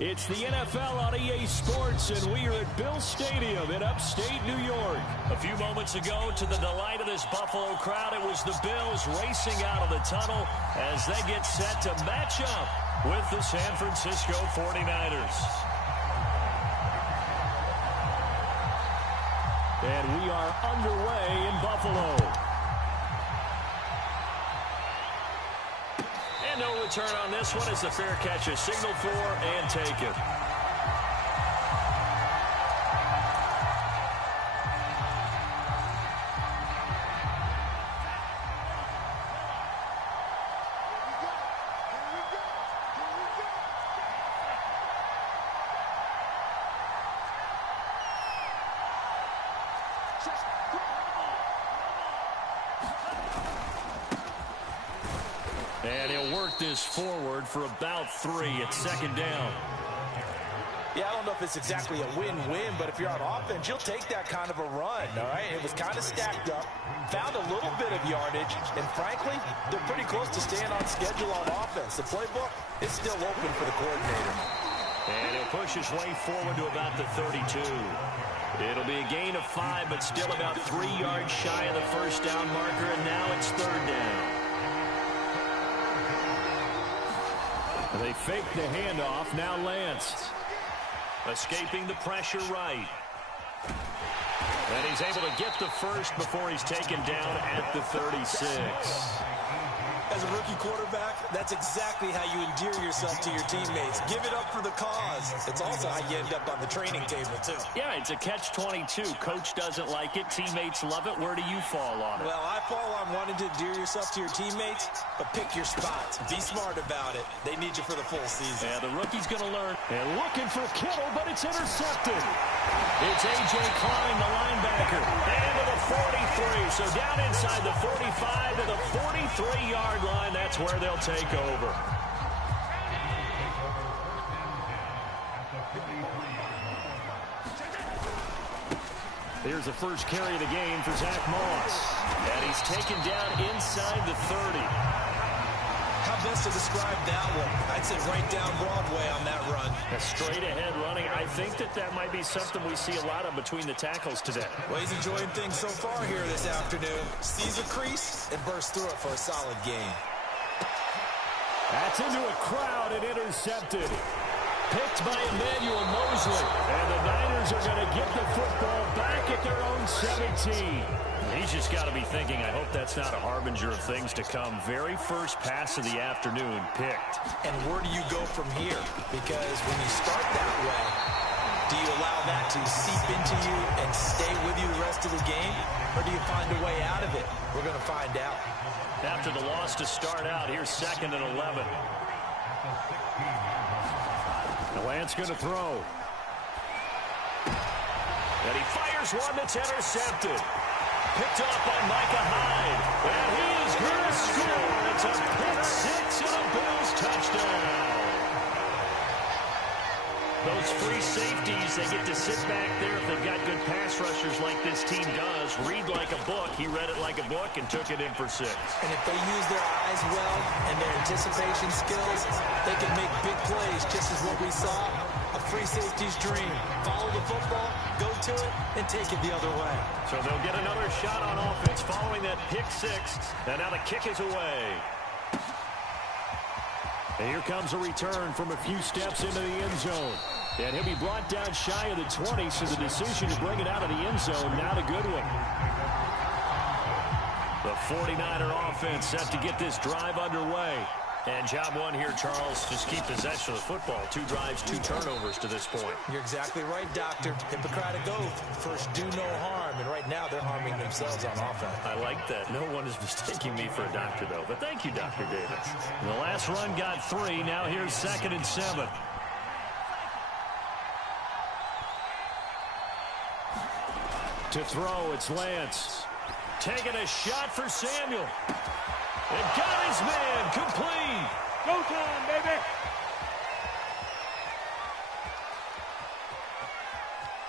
It's the NFL on EA Sports, and we are at Bill Stadium in upstate New York. A few moments ago, to the delight of this Buffalo crowd, it was the Bills racing out of the tunnel as they get set to match up with the San Francisco 49ers. And we are underway in Buffalo. And no return on this one as the fair catch is signaled for and taken. And he'll work this forward for about 3 at second down. Yeah, I don't know if it's exactly a win-win, but if you're on offense, you'll take that kind of a run, all right? It was kind of stacked up, found a little bit of yardage, and frankly, they're pretty close to staying on schedule on offense. The playbook is still open for the coordinator. And he'll push his way forward to about the 32. It'll be a gain of 5, but still about 3 yards shy of the first down marker, and now it's third down. They fake the handoff. Now Lance. Escaping the pressure right. And he's able to get the first before he's taken down at the 36. As a rookie quarterback, that's exactly how you endear yourself to your teammates. Give it up for the cause. It's also how you end up on the training table, too. Yeah, it's a catch-22. Coach doesn't like it. Teammates love it. Where do you fall on it? Well, I fall on wanting to endear yourself to your teammates, but pick your spots. Be smart about it. They need you for the full season. Yeah, the rookie's going to learn. And looking for Kittle, but it's intercepted. It's A.J. Klein, the linebacker. And to the 43. So down inside the 45 to the 43-yard line. That's where they'll take over. Here's the first carry of the game for Zach Moss. And he's taken down inside the 30. How best to describe that one? I'd say right down Broadway on that run. A straight-ahead running. I think that might be something we see a lot of between the tackles today. Well, he's enjoying things so far here this afternoon. Sees a crease and bursts through it for a solid gain. That's into a crowd and intercepted. Picked by Emmanuel Mosley. And the Niners are going to get the football back at their own 17. He's just got to be thinking, I hope that's not a harbinger of things to come. Very first pass of the afternoon picked. And where do you go from here? Because when you start that way, do you allow that to seep into you and stay with you the rest of the game? Or do you find a way out of it? We're going to find out. After the loss to start out, here's 2nd and 11. Now Lance going to throw. And he fires one that's intercepted. Picked off by Micah Hyde. And he is going to score. It's a pick 6 and a Bills touchdown. Those free safeties, they get to sit back there if they've got good pass rushers like this team does. Read like a book. He read it like a book and took it in for 6. And if they use their eyes well and their anticipation skills, they can make big plays, just as what we saw. A free safety's dream. Follow the football, go to it, and take it the other way. So they'll get another shot on offense following that pick 6. And now the kick is away. And here comes a return from a few steps into the end zone. And he'll be brought down shy of the 20, so the decision to bring it out of the end zone, not a good one. The 49er offense set to get this drive underway. And job one here, Charles, just keep possession of the football. 2 drives, 2 turnovers to this point. You're exactly right, Doctor. Hippocratic oath. First, do no harm. And right now, they're harming themselves on offense. I like that. No one is mistaking me for a doctor, though. But thank you, Dr. Davis. And the last run got 3. Now here's 2nd and 7. To throw, it's Lance. Taking a shot for Samuel. And got his man complete. Go time, baby.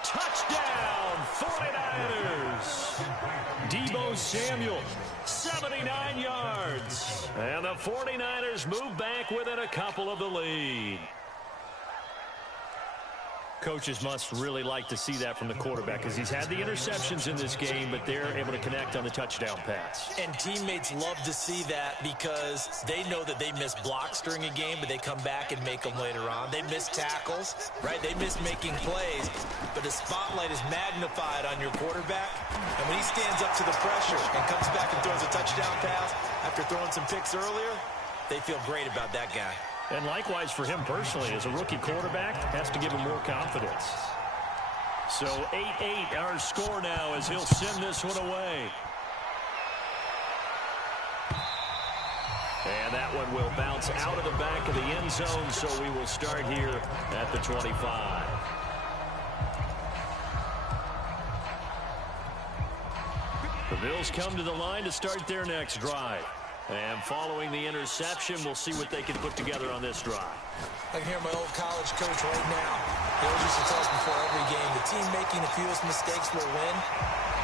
Touchdown, 49ers. Deebo Samuel, 79 yards. And the 49ers move back within a couple of the lead. Coaches must really like to see that from the quarterback because he's had the interceptions in this game, but they're able to connect on the touchdown pass. And teammates love to see that because they know that they miss blocks during a game, but they come back and make them later on. They miss tackles, right? They miss making plays, but the spotlight is magnified on your quarterback. And when he stands up to the pressure and comes back and throws a touchdown pass after throwing some picks earlier, they feel great about that guy. And likewise for him personally, as a rookie quarterback, has to give him more confidence. So 8-8 our score now as he'll send this one away. And that one will bounce out of the back of the end zone, so we will start here at the 25. The Bills come to the line to start their next drive. And following the interception, we'll see what they can put together on this drive. I can hear my old college coach right now. He always used to tell us before every game, the team making the fewest mistakes will win.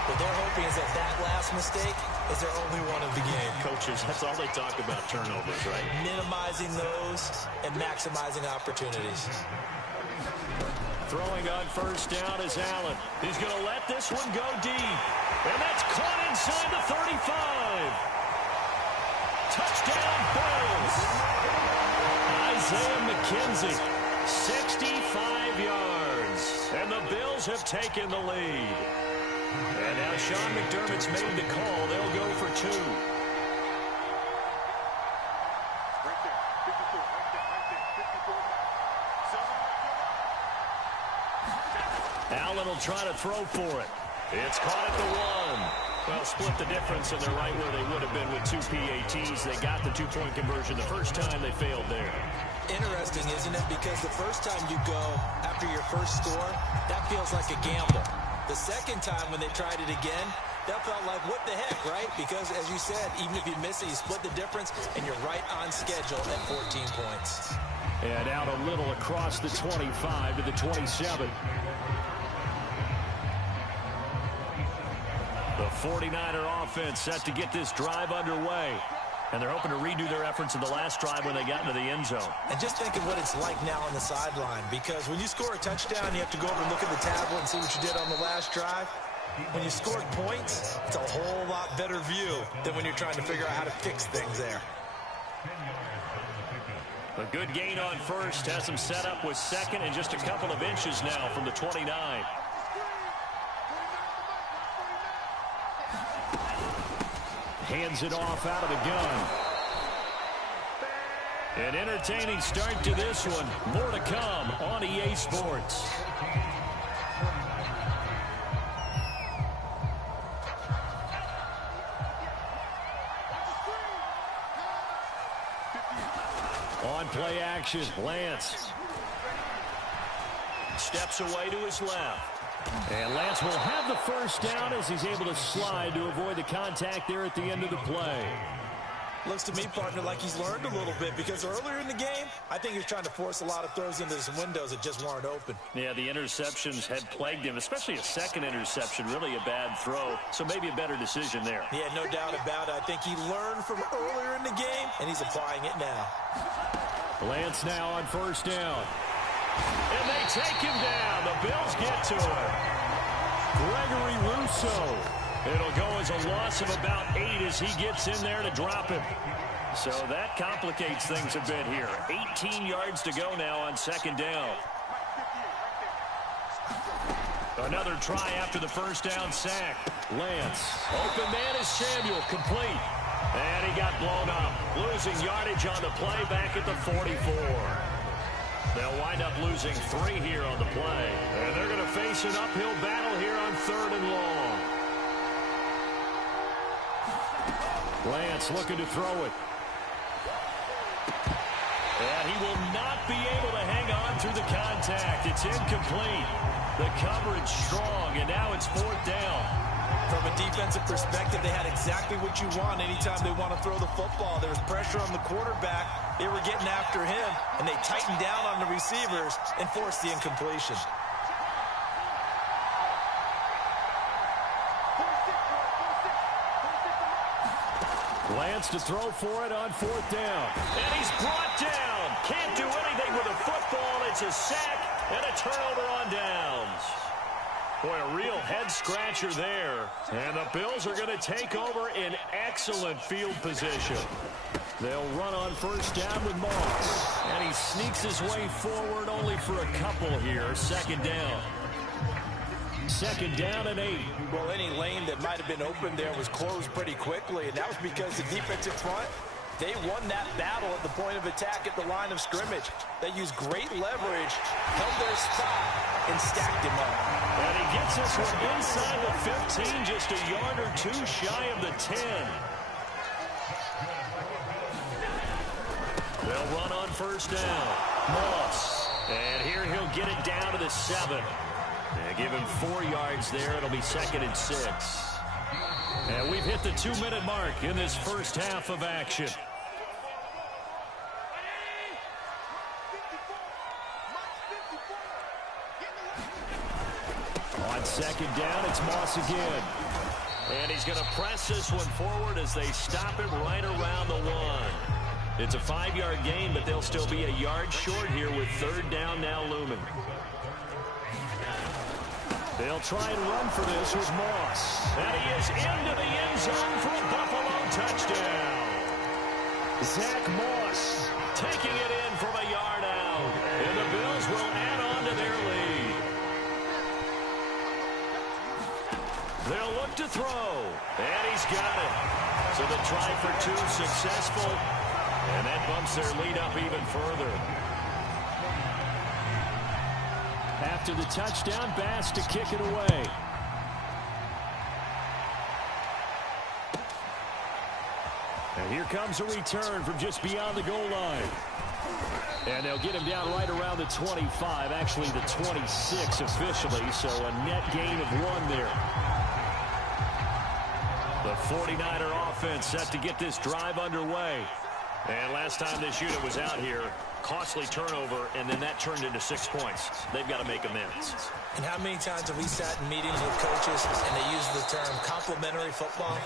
What they're hoping is that last mistake is their only one of the game. Coaches, that's all they talk about, turnovers, right? Minimizing those and maximizing opportunities. Throwing on first down is Allen. He's going to let this one go deep. And that's caught inside the 35. Touchdown, Bills. Isaiah McKenzie, 65 yards. And the Bills have taken the lead. And now Sean McDermott's made the call. They'll go for two. Allen will try to throw for it. It's caught at the one. Well, split the difference, and they're right where they would have been with two PATs. They got the two-point conversion the first time. They failed there. Interesting, isn't it? Because the first time you go after your first score, that feels like a gamble. The second time when they tried it again, that felt like, what the heck, right? Because, as you said, even if you miss it, you split the difference, and you're right on schedule at 14 points. And out a little across the 25 to the 27. The 49er offense set to get this drive underway. And they're hoping to redo their efforts in the last drive when they got into the end zone. And just think of what it's like now on the sideline. Because when you score a touchdown, you have to go over and look at the tablet and see what you did on the last drive. When you scored points, it's a whole lot better view than when you're trying to figure out how to fix things there. A good gain on first has them set up with second and just a couple of inches now from the 29. Hands it off out of the gun. An entertaining start to this one. More to come on EA Sports. On play action, Lance steps away to his left. And Lance will have the first down as he's able to slide to avoid the contact there at the end of the play. Looks to me, partner, like he's learned a little bit because earlier in the game, I think he was trying to force a lot of throws into some windows that just weren't open. Yeah, the interceptions had plagued him, especially a second interception, really a bad throw. So maybe a better decision there. Yeah, no doubt about it. I think he learned from earlier in the game, and he's applying it now. Lance now on first down. And they take him down. The Bills get to him. Gregory Rousseau. It'll go as a loss of about 8 as he gets in there to drop him. So that complicates things a bit here. 18 yards to go now on second down. Another try after the first down sack. Lance. Open man is Samuel. Complete. And he got blown up. Losing yardage on the play back at the 44. They'll wind up losing 3 here on the play. And they're going to face an uphill battle here on 3rd and long. Lance looking to throw it. And he will not be able to hang on through the contact. It's incomplete. The coverage strong, and now it's 4th down. From a defensive perspective, they had exactly what you want anytime they want to throw the football. There was pressure on the quarterback. They were getting after him, and they tightened down on the receivers and forced the incompletion. Lance wants to throw for it on 4th down. And he's brought down. Can't do anything with a football. It's a sack and a turnover on downs. Boy, a real head-scratcher there. And the Bills are going to take over in excellent field position. They'll run on 1st down with Moss. And he sneaks his way forward only for a couple here. 2nd down. 2nd down and 8. Well, any lane that might have been open there was closed pretty quickly, and that was because the defensive front, they won that battle at the point of attack at the line of scrimmage. They used great leverage, held their spot, and stacked him up. And he gets this one inside the 15, just a yard or two shy of the 10. They'll run on 1st down. Moss. And here he'll get it down to the 7. And give him 4 yards there. It'll be 2nd and 6. And we've hit the 2-minute mark in this first half of action. On 2nd down, it's Moss again. And he's going to press this one forward as they stop it right around the 1. It's a 5-yard gain, but they'll still be a yard short here with 3rd down now looming. They'll try and run for this with Moss. And he is into the end zone for a Buffalo touchdown. Zach Moss taking it in from a yard out. And the Bills will add on to their lead. They'll look to throw. And he's got it. So the try for 2 successful. And that bumps their lead up even further. After the touchdown, Bass to kick it away. And here comes a return from just beyond the goal line. And they'll get him down right around the 25, actually the 26 officially, so a net gain of 1 there. The 49er offense set to get this drive underway. And last time this unit was out here, costly turnover, and then that turned into 6 points. They've got to make amends. And how many times have we sat in meetings with coaches and they use the term complementary football?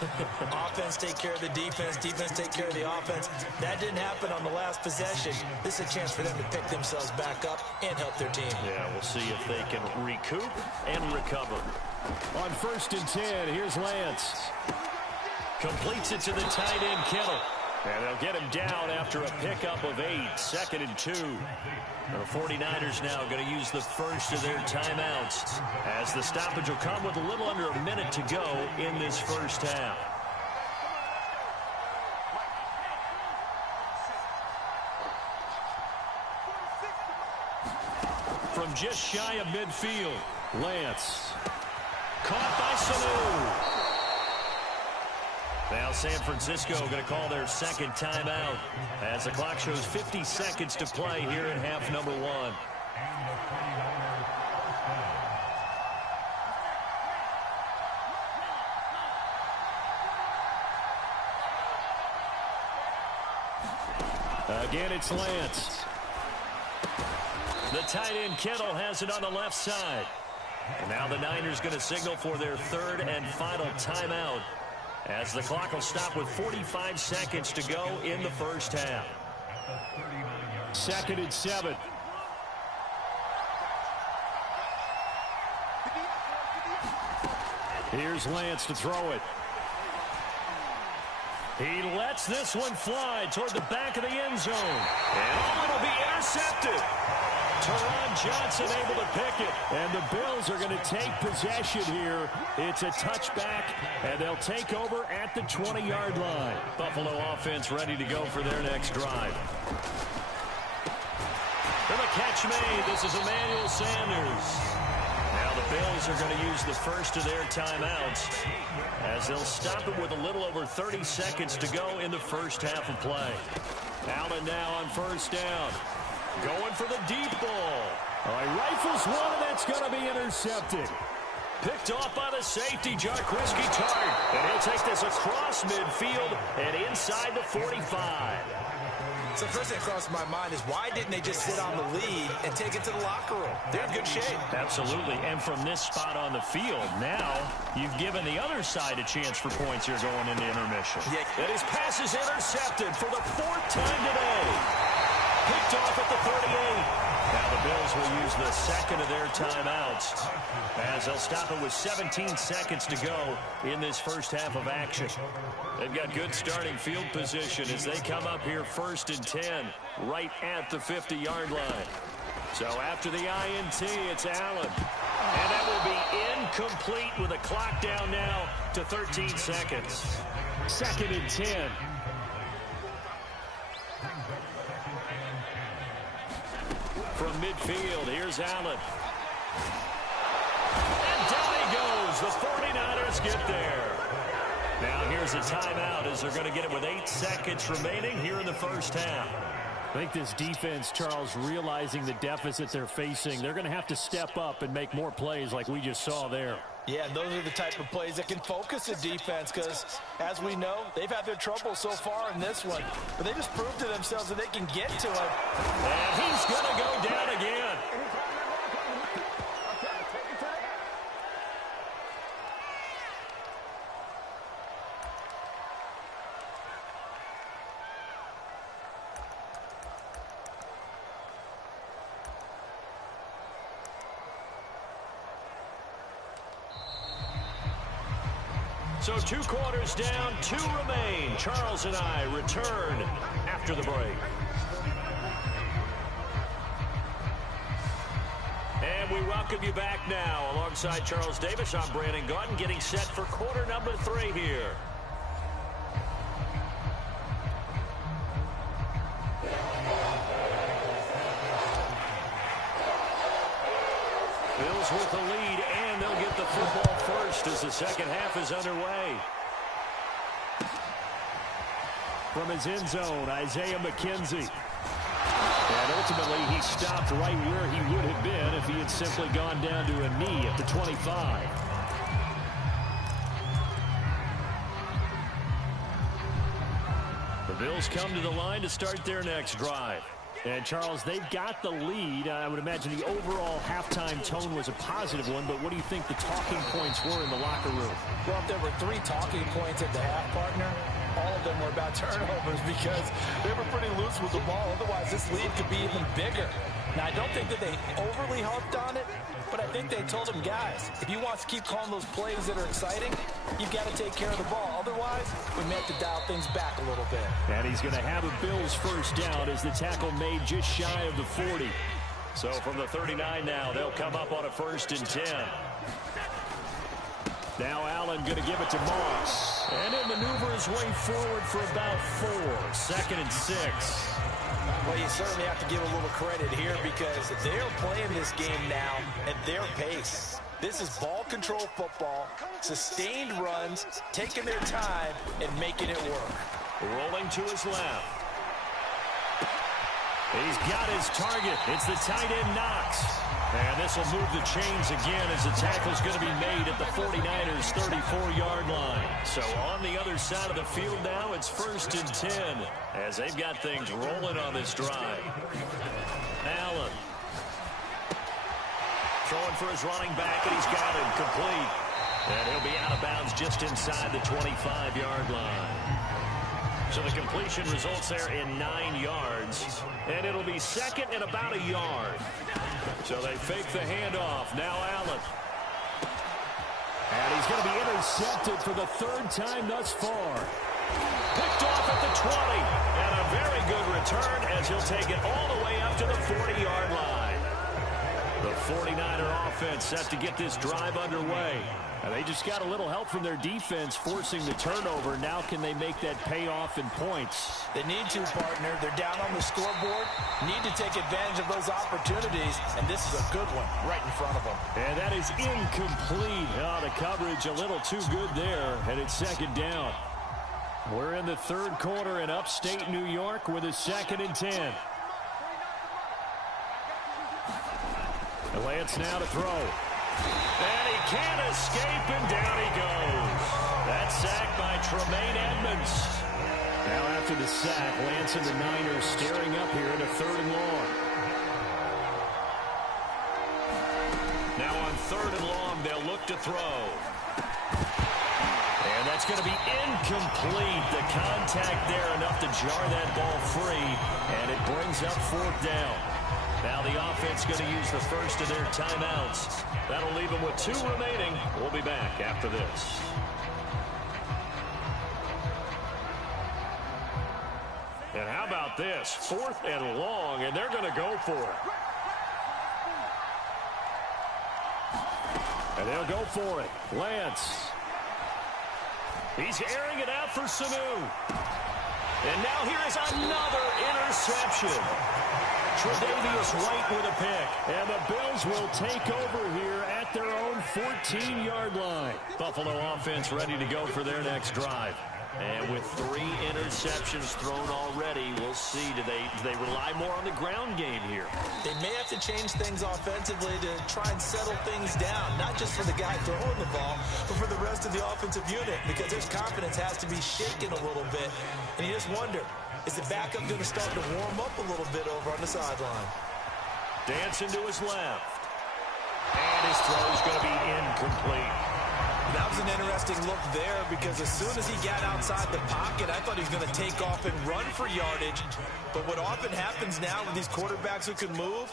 Offense take care of the defense, defense take care of the offense. That didn't happen on the last possession. This is a chance for them to pick themselves back up and help their team. Yeah, we'll see if they can recoup and recover. On 1st and 10, here's Lance. Completes it to the tight end, Kittle. And they'll get him down after a pickup of 8, 2nd and 2. The 49ers now going to use the first of their timeouts as the stoppage will come with a little under a minute to go in this first half. From just shy of midfield, Lance. Caught by Sanu. Now San Francisco going to call their 2nd timeout as the clock shows 50 seconds to play here in half number 1. Again, it's Lance. The tight end Kittle has it on the left side. And now the Niners going to signal for their 3rd and final timeout, as the clock will stop with 45 seconds to go in the first half. 2nd and 7. Here's Lance to throw it. He lets this one fly toward the back of the end zone. And it'll be intercepted. Teron Johnson able to pick it. And the Bills are going to take possession here. It's a touchback, and they'll take over at the 20-yard line. Buffalo offense ready to go for their next drive. For the catch made, this is Emmanuel Sanders. Now the Bills are going to use the first of their timeouts as they'll stop it with a little over 30 seconds to go in the first half of play. Allen now on 1st down. Going for the deep ball. All right, rifles one, and that's going to be intercepted. Picked off by the safety, Jarquiski Tart. And he'll take this across midfield and inside the 45. So first thing that crosses my mind is why didn't they just sit on the lead and take it to the locker room? They're in good shape. Absolutely. And from this spot on the field, now you've given the other side a chance for points here going into intermission. Yeah. And his pass is intercepted for the 4th time today. Picked off at the 38. Now the Bills will use the second of their timeouts as they'll stop it with 17 seconds to go in this first half of action. They've got good starting field position as they come up here 1st and 10 right at the 50-yard line. So after the INT, it's Allen. And that will be incomplete with a clock down now to 13 seconds. 2nd and 10. From midfield, here's Allen. And down he goes. The 49ers get there. Now here's a timeout as they're going to get it with 8 seconds remaining here in the first half. I think this defense, Charles, realizing the deficit they're facing, they're going to have to step up and make more plays like we just saw there. Yeah, those are the type of plays that can focus the defense because, as we know, they've had their trouble so far in this one. But they just proved to themselves that they can get to it. And he's going to go down again. So 2 quarters down, 2 remain. Charles and I return after the break. And we welcome you back now. Alongside Charles Davis, I'm Brandon Gaudin, getting set for quarter number 3 here. Bills with the lead, and they'll get the football first as the second half is underway. From his end zone, Isaiah McKenzie. And ultimately, he stopped right where he would have been if he had simply gone down to a knee at the 25. The Bills come to the line to start their next drive. And, Charles, they've got the lead. I would imagine the overall halftime tone was a positive one, but what do you think the talking points were in the locker room? Well, if there were 3 talking points at the half, partner, all of them were about turnovers because they were pretty loose with the ball. Otherwise, this lead could be even bigger. Now, I don't think that they overly harped on it, but I think they told them, guys, if you want to keep calling those plays that are exciting, you've got to take care of the ball. Otherwise, we may have to dial things back a little bit. And he's going to have a Bills first down as the tackle made just shy of the 40. So from the 39 now, they'll come up on a 1st and 10. Now Allen going to give it to Moss. And he'll maneuver his way forward for about 4. 2nd and 6. Well, you certainly have to give a little credit here because they're playing this game now at their pace. This is ball control football, sustained runs, taking their time, and making it work. Rolling to his left. He's got his target. It's the tight end Knox. And this will move the chains again as the tackle's going to be made at the 49ers' 34-yard line. So on the other side of the field now, it's 1st and 10 as they've got things rolling on this drive. Allen. Throwing for his running back, and he's got him complete. And he'll be out of bounds just inside the 25-yard line. So the completion results there in 9 yards. And it'll be 2nd and about a yard. So they fake the handoff. Now Allen. And he's going to be intercepted for the 3rd time thus far. Picked off at the 20. And a very good return as he'll take it all the way up to the 40-yard line. The 49er offense set to get this drive underway. And they just got a little help from their defense forcing the turnover. Now can they make that payoff in points? They need to, partner. They're down on the scoreboard. Need to take advantage of those opportunities. And this is a good one right in front of them. And that is incomplete. Oh, the coverage a little too good there. And it's 2nd down. We're in the 3rd quarter in upstate New York with a 2nd and 10. Lance now to throw. And he can't escape, and down he goes. That's sacked by Tremaine Edmonds. Now after the sack, Lance and the Niners staring up here at a 3rd and long. Now on 3rd and long, they'll look to throw. And that's going to be incomplete. The contact there enough to jar that ball free, and it brings up 4th down. Now the offense going to use the first of their timeouts. That'll leave them with 2 remaining. We'll be back after this. And how about this? 4th and long, and they're going to go for it. And they'll go for it. Lance. He's airing it out for Sanu. And now here is another interception. Tre'Davious White with a pick. And the Bills will take over here at their own 14-yard line. Buffalo offense ready to go for their next drive. And with 3 interceptions thrown already, we'll see. Do they rely more on the ground game here? They may have to change things offensively to try and settle things down, not just for the guy throwing the ball, but for the rest of the offensive unit, because his confidence has to be shaken a little bit. And you just wonder, is the backup going to start to warm up a little bit over on the sideline? Dancing to his left. And his throw is going to be incomplete. That was an interesting look there, because as soon as he got outside the pocket, I thought he was going to take off and run for yardage. But what often happens now with these quarterbacks who can move,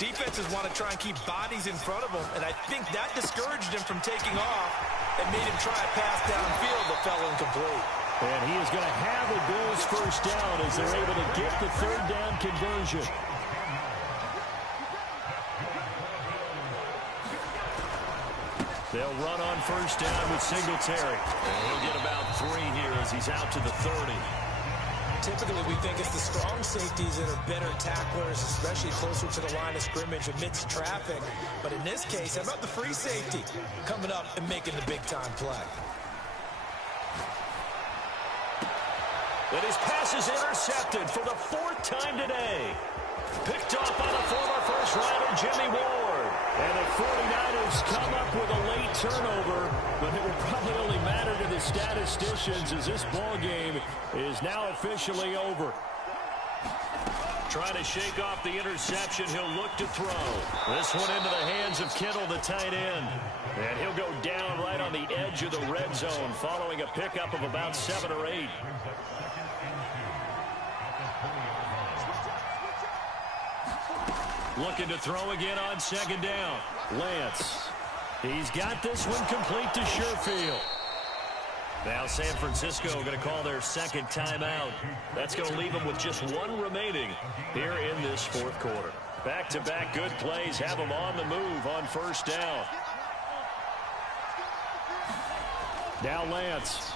defenses want to try and keep bodies in front of them, and I think that discouraged him from taking off and made him try a pass downfield that fell incomplete. And he is going to have the Bills first down as they're able to get the 3rd down conversion. They'll run on first down with Singletary. And he'll get about 3 here as he's out to the 30. Typically, we think it's the strong safeties that are better tacklers, especially closer to the line of scrimmage amidst traffic. But in this case, how about the free safety coming up and making the big-time play? But his pass is intercepted for the 4th time today. Picked off by the former first-rounder Jimmy Ward. And the 49ers come up with a late turnover, but it will probably only matter to the statisticians as this ball game is now officially over. Trying to shake off the interception, he'll look to throw. This one into the hands of Kittle, the tight end. And he'll go down right on the edge of the red zone following a pickup of about 7 or 8. Looking to throw again on 2nd down. Lance. He's got this one complete to Sherfield. Now San Francisco going to call their 2nd timeout. That's going to leave them with just 1 remaining here in this 4th quarter. Back-to-back good plays have them on the move on first down. Now Lance.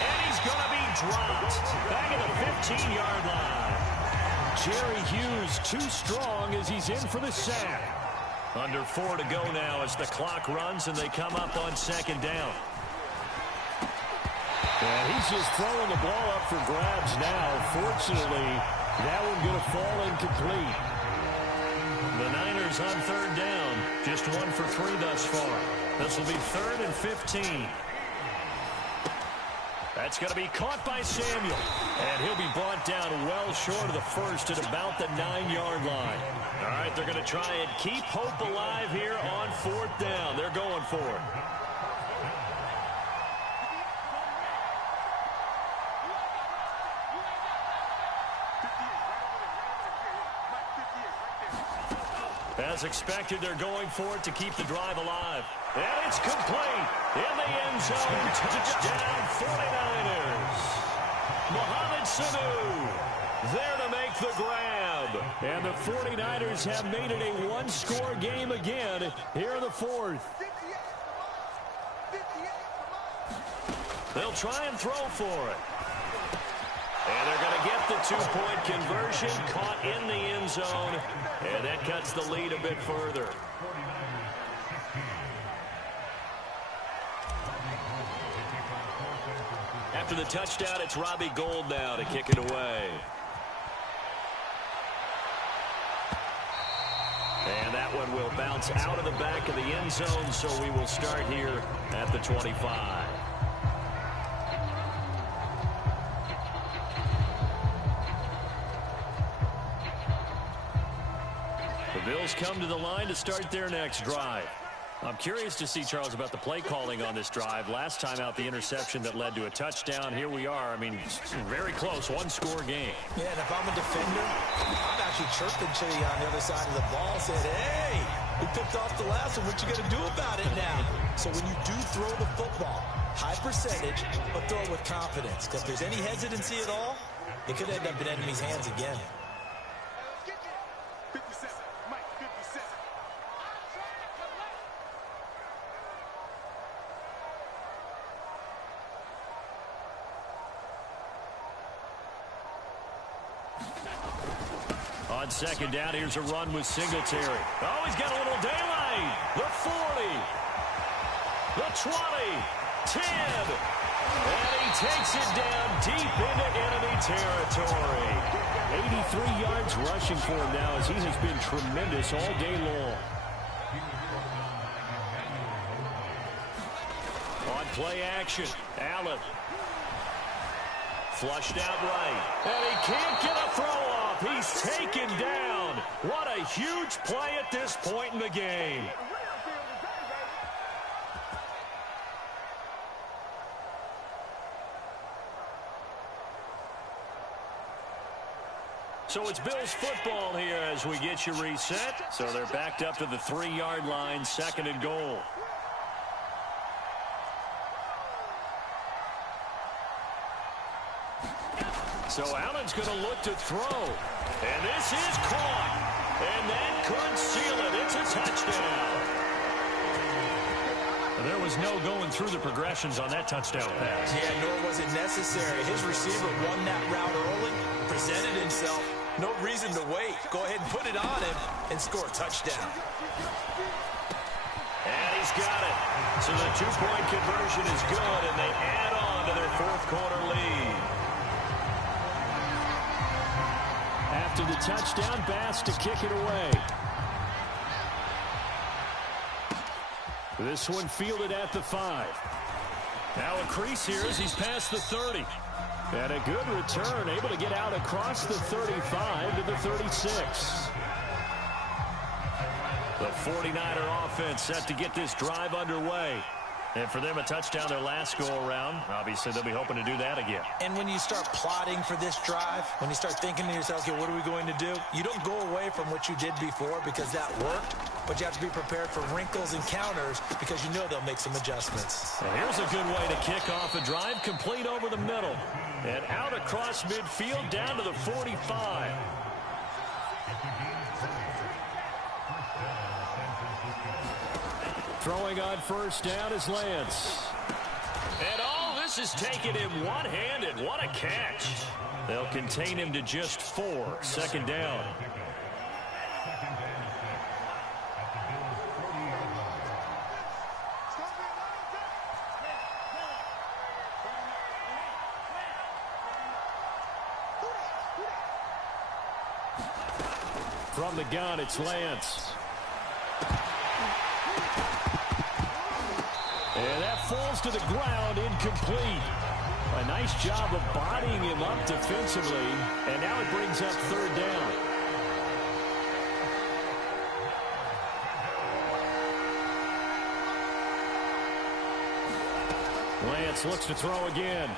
And he's going to be dropped. Back at the 15-yard line. Jerry Hughes too strong as he's in for the sack. Under 4 to go now as the clock runs and they come up on 2nd down. And he's just throwing the ball up for grabs now. Fortunately, that one going to fall incomplete. The Niners on 3rd down. Just 1 for 3 thus far. This will be 3rd and 15. That's going to be caught by Samuel. And he'll be brought down well short of the first at about the 9-yard line. All right, they're going to try and keep hope alive here on 4th down. They're going for it. As expected, they're going for it to keep the drive alive. And it's complete. In the end zone, touchdown 49ers. Mohamed Sanu there to make the grab. And the 49ers have made it a 1-score game again here in the 4th. They'll try and throw for it. And they're going to get the 2-point conversion, caught in the end zone, and that cuts the lead a bit further. After the touchdown, it's Robbie Gould now to kick it away. And that one will bounce out of the back of the end zone, so we will start here at the 25. Bills come to the line to start their next drive. I'm curious to see, Charles, about the play calling on this drive. Last time out, the interception that led to a touchdown. Here we are. I mean, very close, one-score game. Yeah, and if I'm a defender, I'm actually chirping to you on the other side of the ball, saying, hey, we picked off the last one. What you going to do about it now? So when you do throw the football, high percentage, but throw it with confidence. Because if there's any hesitancy at all, it could end up in enemy's hands again. On second down, here's a run with Singletary. Oh, he's got a little daylight. The 40. The 20. 10. And he takes it down deep into enemy territory. 83 yards rushing for him now as he has been tremendous all day long. On play action, Allen. Flushed out right. And he can't get a throw off. He's taken down. What a huge play at this point in the game. So it's Bills football here as we get you reset. So they're backed up to the 3-yard line, second and goal. So Allen's going to look to throw. And this is caught. And that could seal it. It's a touchdown. There was no going through the progressions on that touchdown pass. Yeah, nor was it necessary. His receiver won that route early, presented himself. No reason to wait. Go ahead and put it on him and score a touchdown. And he's got it. So the two-point conversion is good, and they add on to their fourth-quarter lead. After the touchdown, Bass to kick it away. This one fielded at the 5. Now a crease here as he's past the 30. And a good return, able to get out across the 35 to the 36. The 49er offense set to get this drive underway. And for them, a touchdown their last go-around. Obviously, they'll be hoping to do that again. And when you start plotting for this drive, when you start thinking to yourself, okay, what are we going to do? You don't go away from what you did before because that worked, but you have to be prepared for wrinkles and counters because you know they'll make some adjustments. And here's a good way to kick off a drive, complete over the middle. And out across midfield, down to the 45. Throwing on first down is Lance. And all this is taken him one-handed. What a catch. They'll contain him to just 4. Second down. From the gun, it's Lance. And that falls to the ground, incomplete. A nice job of bodying him up defensively. And now it brings up third down. Lance looks to throw again.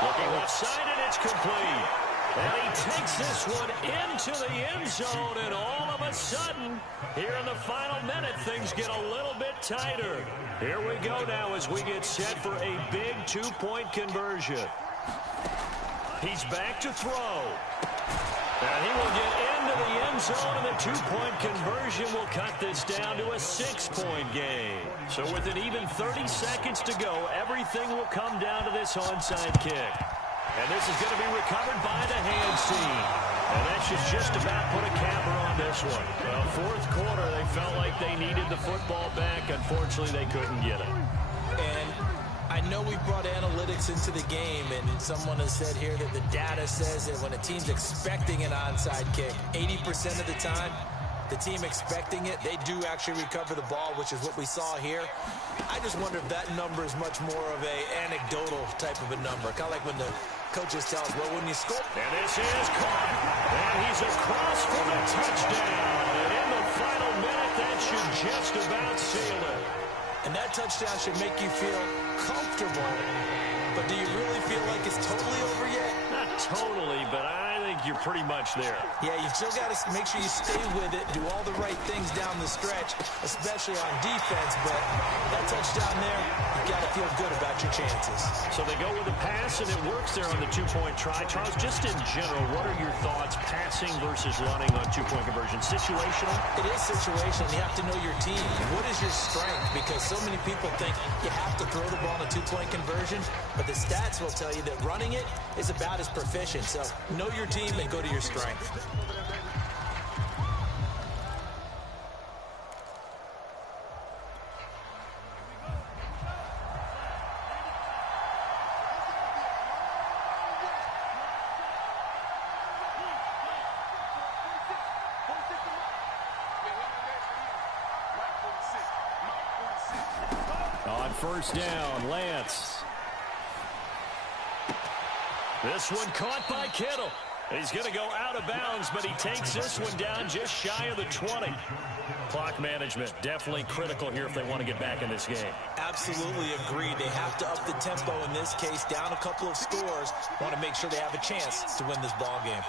Looking left side, and it's complete. And he takes this one into the end zone, and all of a sudden, here in the final minute, things get a little bit tighter. Here we go now as we get set for a big two-point conversion. He's back to throw. And he will get into the end zone, and the two-point conversion will cut this down to a 6-point game. So with an even 30 seconds to go, everything will come down to this onside kick. And this is going to be recovered by the hands team. And that should just about put a capper on this one. Well, fourth quarter, they felt like they needed the football back. Unfortunately, they couldn't get it. And I know we brought analytics into the game, and someone has said here that the data says that when a team's expecting an onside kick, 80% of the time, the team expecting it, they do actually recover the ball, which is what we saw here. I just wonder if that number is much more of a anecdotal type of a number, kind of like when the Coaches tell us, well, when you score... And this is caught. And he's across for the touchdown. And in the final minute, that should just about seal it. And that touchdown should make you feel comfortable. But do you really feel like it's totally over yet? Not totally, but I think you're pretty much there. Yeah, you've still got to make sure you stay with it, do all the right things down the stretch, especially on defense. But that touchdown there, you've got to feel good about your chances. So they go with a pass, and it works there on the two-point try. Charles, just in general, what are your thoughts passing versus running on two-point conversion? Situational? It is situational. You have to know your team. What is your strength? Because so many people think you have to throw the ball in a two-point conversion, but the stats will tell you that running it is about as proficient. So know your team and go to your strength. On first down, Lance. This one caught by Kittle. He's going to go out of bounds, but he takes this one down just shy of the 20. Clock management, definitely critical here if they want to get back in this game. Absolutely agreed. They have to up the tempo in this case, down a couple of scores. Want to make sure they have a chance to win this ball game.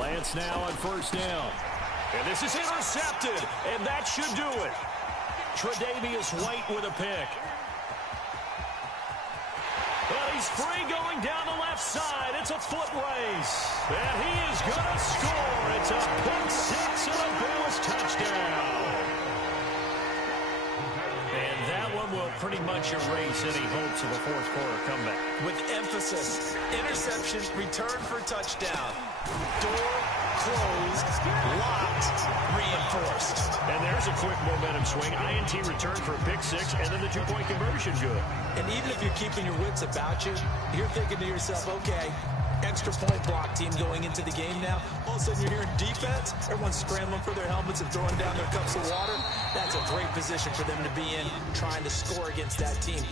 Lance now on first down. And this is intercepted, and that should do it. Tre'Davious White with a pick. But he's free going down the left side. It's a foot race. And he is going to score. It's a pick six and a Bills touchdown. And that one will pretty much erase any hopes of a fourth quarter comeback. With emphasis, interception, return for touchdown. Door closed, locked, reinforced. And there's a quick momentum swing. INT return for a pick six, and then the two-point conversion good. And even if you're keeping your wits about you, you're thinking to yourself, okay, extra point block team going into the game now. All of a sudden you're hearing defense. Everyone's scrambling for their helmets and throwing down their cups of water. That's a great position for them to be in, trying to score against that team.